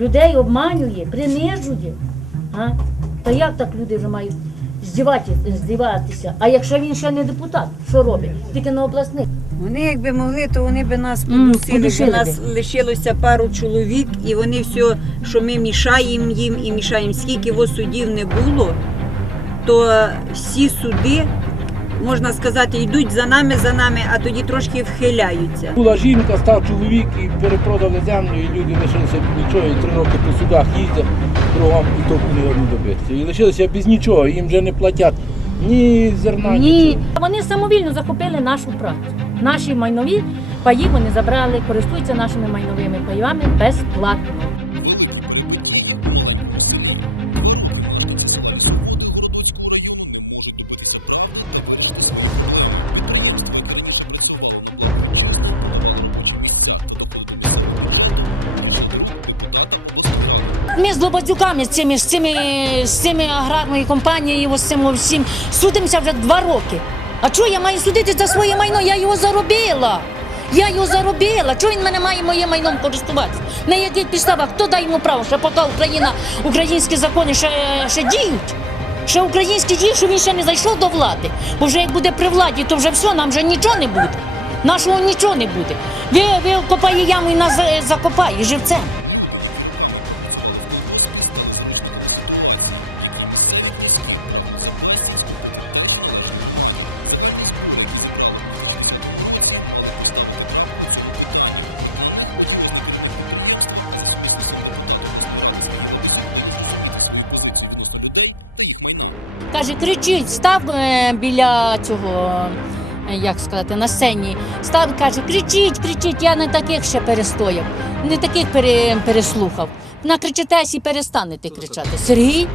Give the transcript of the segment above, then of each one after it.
Людей обманює, принижує. А? Та як так люди вже мають здівати, здіватися? А якщо він ще не депутат, що робить? Тільки на обласних. Вони якби могли, то вони би нас подусили. подушили нас лишилося пару чоловік, і вони все, що ми мішаємо їм і мішаємо. Скільки во судів не було, то всі суди, можна сказати, йдуть за нами, за нами, а тоді трошки вхиляються. Була жінка, став чоловік і перепродали землю, і люди лишилися без нічого, і три роки по судах їздять, кругом і толку не одні добитися. І лишилися без нічого, їм вже не платять ні зерна, Ні, нічого. вони самовільно захопили нашу працю. Наші майнові паї вони забрали, користуються нашими майновими паями безплатно. Ми з Лободюками, з цими, з цими, з цими аграрною компанією, з цим всім судимося вже два роки. А чого я маю судити за своє майно? Я його заробила. Я його заробила. Чого він мене має моїм майном користуватися? На яких підставах? Хто дає йому право? Ще поки Україна, українські закони ще, ще діють. Ще українські діють, що він ще не зайшов до влади. Бо вже як буде при владі, то вже все, нам вже нічого не буде. Нашого нічого не буде. Ви, ви копає яму і нас закопає живцем. Каже, кричіть, став е, біля цього, е, як сказати, на сцені. Став, каже, кричіть, кричіть, я не таких ще перестояв, не таких пере, переслухав. Накричитесь і перестанете кричати. Сергій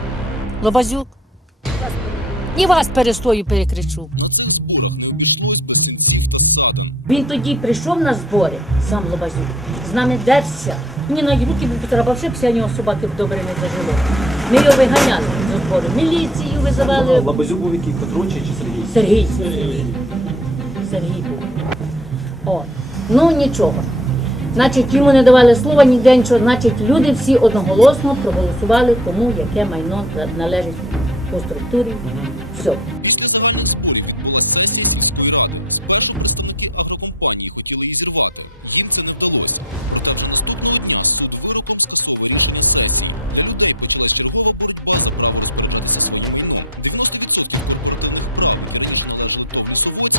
Лобазюк. І вас перестою перекричу. Він тоді прийшов на збори, сам Лобазюк, з нами дерся. Мені на руки був потрапився, після нього собаки б добре не зажило. Ми його виганяли з збору. Міліцію визивали. Лабазюк був який Петручий чи Сергій? Сергій. Сергій. Сергій був. О, ну нічого. Значить, йому не давали слова ніде нічого. Значить, люди всі одноголосно проголосували, кому яке майно належить по структурі. Все. Хотіли її зірвати. Їм це не вдалося. Суд вироком скасовує рішення сесії. Для людей почалась чергова боротьба за право розпоряджатися своїм майном. 90% прошлий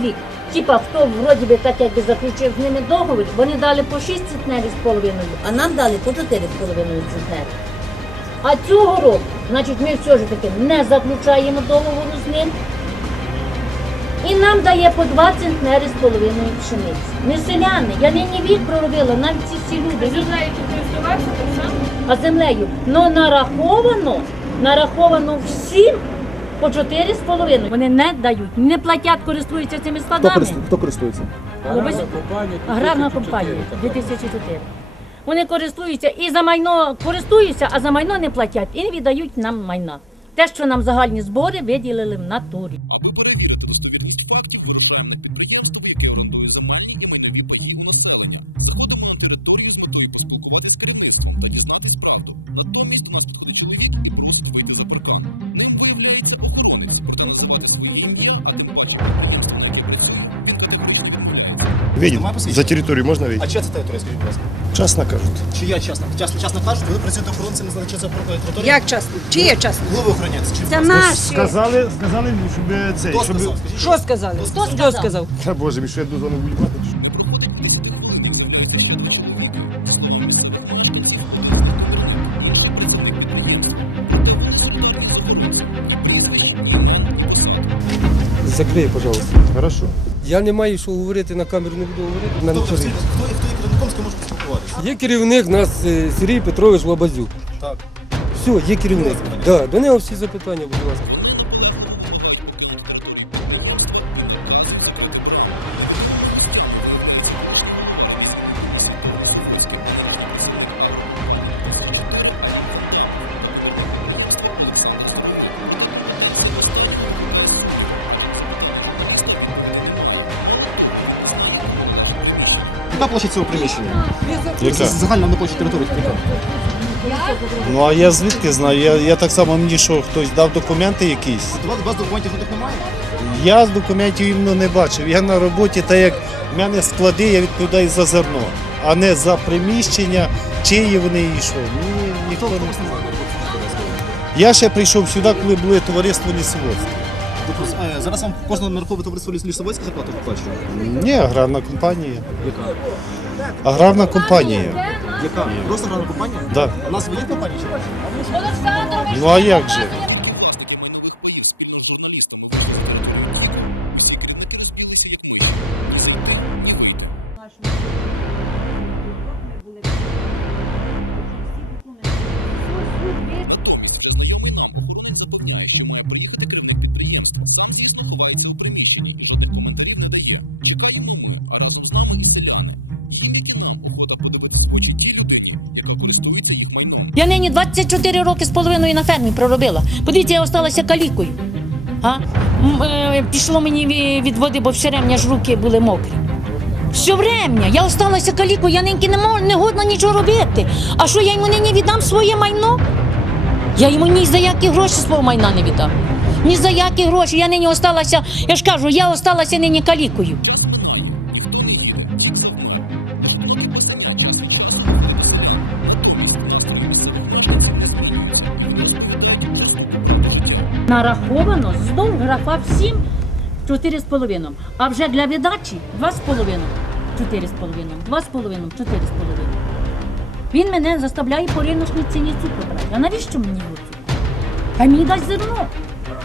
рік, типа хто вроді би так якби заключив з ними договір, вони дали по 6 центнерів з половиною, а нам дали по 4 з половиною центнерів. А цього року, значить, ми все ж таки не заключаємо договору з ним. І нам дає по 2 центнери з половиною пшениці. Ми селяни, я нині вік проробила, навіть ці всі люди. Землею користуватися так само? А землею, ну нараховано, нараховано всім по 4 з половиною. Вони не дають, не платять, користуються цими Хто, складами. користу- хто користується? Аграрна компанія. Аграрна компанія 2004. Вони користуються і за майно користуються, а за майно не платять і не віддають нам майна. Те, що нам загальні збори виділили в натурі. Аби перевірити достовірність фактів, вирушаємо на підприємство, яке орендує земельні і майнові паї у населення. Заходимо на територію з метою поспілкуватися з керівництвом та дізнатись правду. Натомість до нас підходить чоловік і просить вийти за паркан. Посвідчення? За територію можна А видеть? чия це територія, скажіть, будь ласка? Чесно кажуть. Чия частна? Частна, частна кажуть, ви працюєте охоронцем, значить, чи це територія? Як часто? Чи є часто? Коли ви охороняєте? Чим? Це наші. Сказали, сказали, щоб цей, Хто щоб... сказав? Скажіть, Що сказали? Хто Хто сказав? Та боже, мій, що я до зони вулювати? Закрий, пожалуйста. Хорошо. Я не маю що говорити на камеру, не буду говорити. Хто. Хто, хто, хто є керівником, з ким можна спілкуватися? Є керівник нас е, Сергій Петрович Лобазюк. Так. Все, є керівник. Да, до нього всі запитання, будь ласка. Площа цього приміщення? Яка? Загальна на площі території. Ну а я звідки знаю? Я, я так само мені що хтось дав документи якісь. У вас документів жодних немає? Я з документів іменно не бачив. Я на роботі, так як в мене склади, я відповідаю за зерно, а не за приміщення, чиї вони і що. Ні, ніхто не. Я ще прийшов сюди, коли були товариство лісоводство. Е, зараз вам кожна нерухоме товариство ліс- лісоводське зарплату виплачує? Ні, аграрна компанія. Яка? Аграрна компанія. Яка? Просто аграрна компанія? Да. У нас є компанія чи? Ну а як же? Ховається і жодних коментарів не дає. Чекаємо ми, а разом з нами і селяни. Їм, нам, охота подивитися в очі тій людині, яка користується їх майном. Я нині 24 роки з половиною на фермі проробила. Подивіться, я осталася калікою. А? Е, Пішло мені від води, бо все ремня ж руки були мокрі. Все врем'я, я осталася калікою, я нині не, мож, не годна нічого робити. А що я йому нині віддам своє майно? Я йому ні за які гроші свого майна не віддам. Ні за які гроші. Я нині осталася, я ж кажу, я осталася нині калікою. Нараховано знов графа всім 4,5. А вже для видачі 2,5. 4,5. 2,5, 4,5. Він мене заставляє по риночній ціні цукру брати. А навіщо мені його цукру? Хай мені дасть зерно.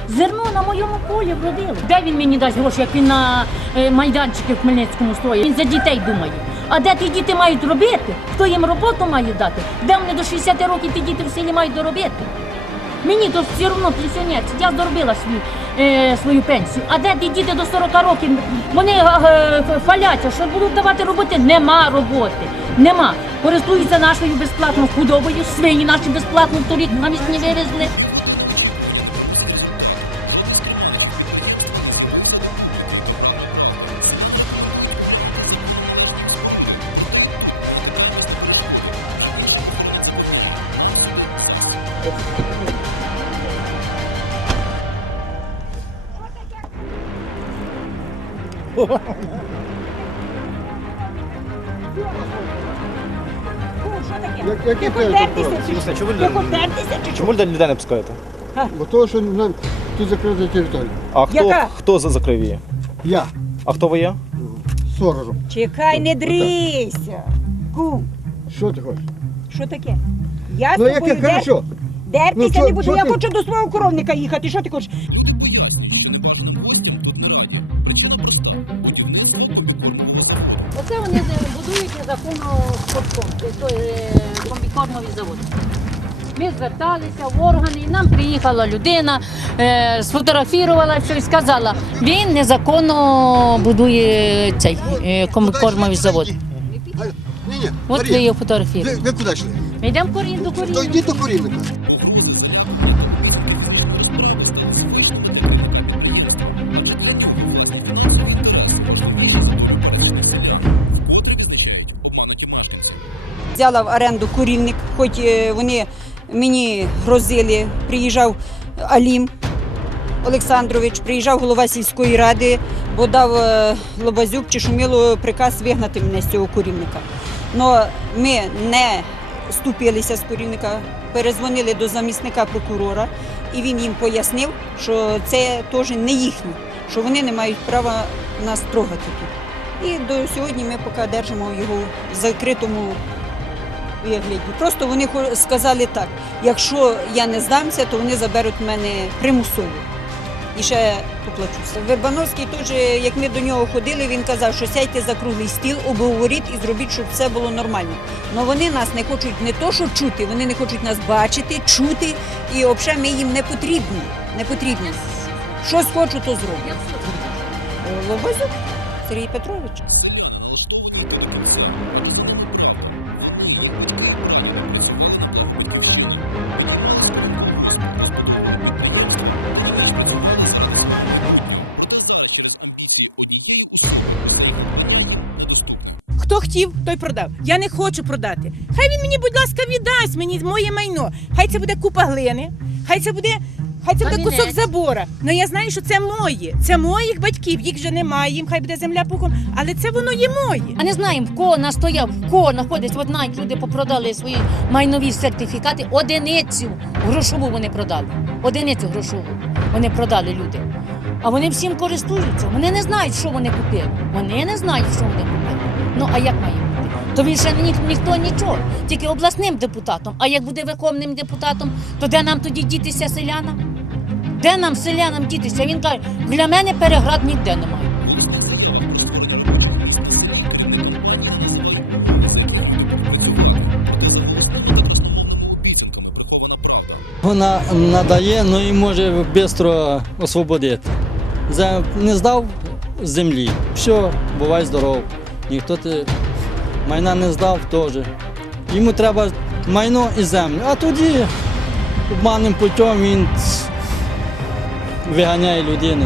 Зерно на моєму полі вродило. Де він мені дасть гроші, як він на е, майданчики в Хмельницькому стоїть? Він за дітей думає. А де ті діти мають робити? Хто їм роботу має дати? Де вони до 60 років ті діти в селі мають доробити? Мені то все одно пенсіонер, я заробила свою, е, свою пенсію. А де ті діти до 40 років? Вони е, е, фаляться, що будуть давати роботи? Нема роботи. Нема. Користуються нашою безплатною худобою, свині наші безплатно торік навіть не вивезли. Чому людей не пускаєте? Бо того, що тут закрита територія. А хто, Яка? хто за закрив її? Я А хто ви є? сторожем. Чекай, не дрійся. Кум, Що ти хочеш? що таке? Я Ну з тобою яке хорошо. дертися Ну, що- не буду. що Я ти- хочу до свого коровника їхати. Що ти хочеш? Незаконно з корком, комбікормовий завод. Ми зверталися в органи, і нам приїхала людина, е, сфотографувала все і сказала, він незаконно будує цей е, комбікормовий завод. Ні, ні, От ви його фотографували. ви, ви куди йшли? Ми йдемо корінь до То коріння. йдіть до корівника. Взяла в оренду курільник, хоч е, вони мені грозили. Приїжджав Алім Олександрович, приїжджав голова сільської ради, бо дав е, Лобазюк чи Шумилу приказ вигнати мене з цього курільника. Но ми не ступилися з курільника, перезвонили до замісника прокурора, і він їм пояснив, що це теж не їхнє, що вони не мають права нас трогати тут. І до сьогодні ми поки держимо його в закритому вигляді. Просто вони сказали так: якщо я не здамся, то вони заберуть мене примусово. І ще поплачуся. Вербановський теж, як ми до нього ходили, він казав, що сядьте за круглий стіл, обговоріть і зробіть, щоб все було нормально. Але вони нас не хочуть не то, що чути, вони не хочуть нас бачити, чути, і взагалі ми їм не потрібні. Не потрібні. Щось хочу, то зроблю. Е, Лобазюк Сергій Петрович. Серед банальних недоступних. Хто хотів, той продав. Я не хочу продати. Хай він мені, будь ласка, віддасть мені моє майно. Хай це буде купа глини, хай це буде. Хай це буде кусок забора. Ну я знаю, що це моє. Це моїх батьків. Їх вже немає. Їм хай буде земля пухом, але це воно є моє. А не знаємо, в кого настояв, в кого знаходиться. От навіть люди попродали свої майнові сертифікати. Одиницю грошову вони продали. Одиницю грошову вони продали люди. А вони всім користуються. Вони не знають, що вони купили. Вони не знають, що вони купили. Ну а як має бути? То він ще ні, ніхто нічого, тільки обласним депутатом. А як буде верховним депутатом, то де нам тоді дітися селянам? Де нам селянам дітися? Він каже, для мене переград ніде немає. Вона надає, ну і може швидко освободити. Не здав землі, все, бувай здоров. Ніхто ти майна не здав теж. Йому треба майно і землю. А тоді обманним путем він виганяє людину.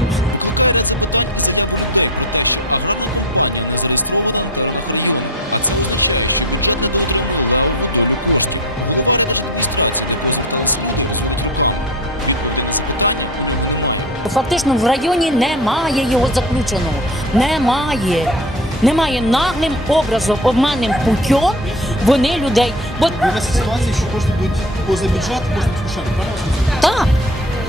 Фактично в районі немає його заключеного. Немає. Немає наглим образом, обманним путем вони людей. Бо Була ситуація, що кошти йдуть поза бюджет, кошти в правильно? так,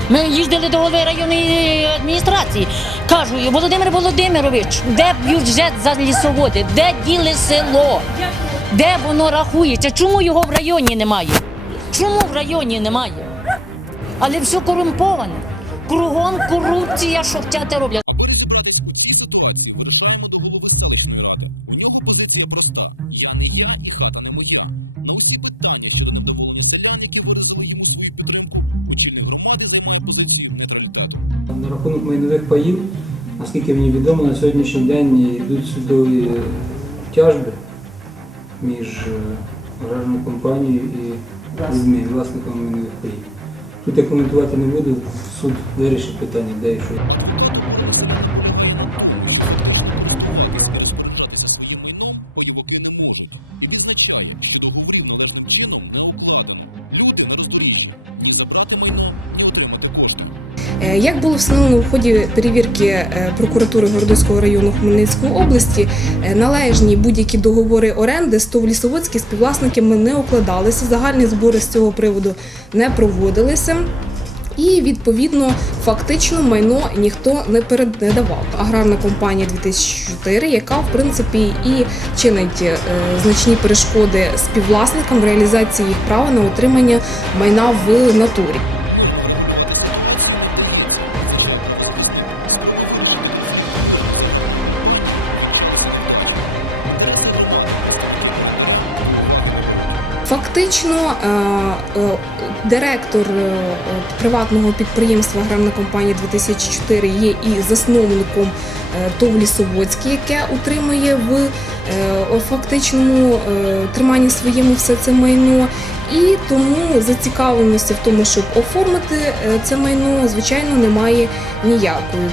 ми їздили до голови районної адміністрації. Кажу, Володимир Володимирович, де бюджет за лісоводи, де діли село, де воно рахується? Чому його в районі немає? Чому в районі немає? Але все корумповане. Кругом корупція, що хотяти роблять. Аби розібратись у цій ситуації, вирішаємо до голови селищної ради. У нього позиція проста: я не я і хата не моя. На усі питання щодо невдоволення селян, які виразили йому свою підтримку, очільник громади займає позицію нейтралітету. На рахунок майнових паїв, наскільки мені відомо, на сьогоднішній день йдуть судові е, тяжби між е, аграрною компанією і людьми, власниками майнових паїв. Тут коментувати не буду, суд вирішить питання, де і що. Чином не укладено. Люди на роздоріжжі. Ні забрати майно, не отримати Як було встановлено в ході перевірки е, прокуратури Городоцького району Хмельницької області, е, належні будь-які договори оренди з ТОВ Лісоводські співвласниками не укладалися, загальні збори з цього приводу не проводилися. І відповідно фактично майно ніхто не передавав. Аграрна компанія 2004, яка в принципі і чинить е, значні перешкоди співвласникам в реалізації їх права на отримання майна в натурі. Фактично, е, е, директор е, приватного підприємства Аграрна компанія 2004 є і засновником ТОВ Лісоводський, яке утримує в фактичному триманні своєму все це майно. І тому зацікавленості в тому, щоб оформити це майно, звичайно, немає ніякої.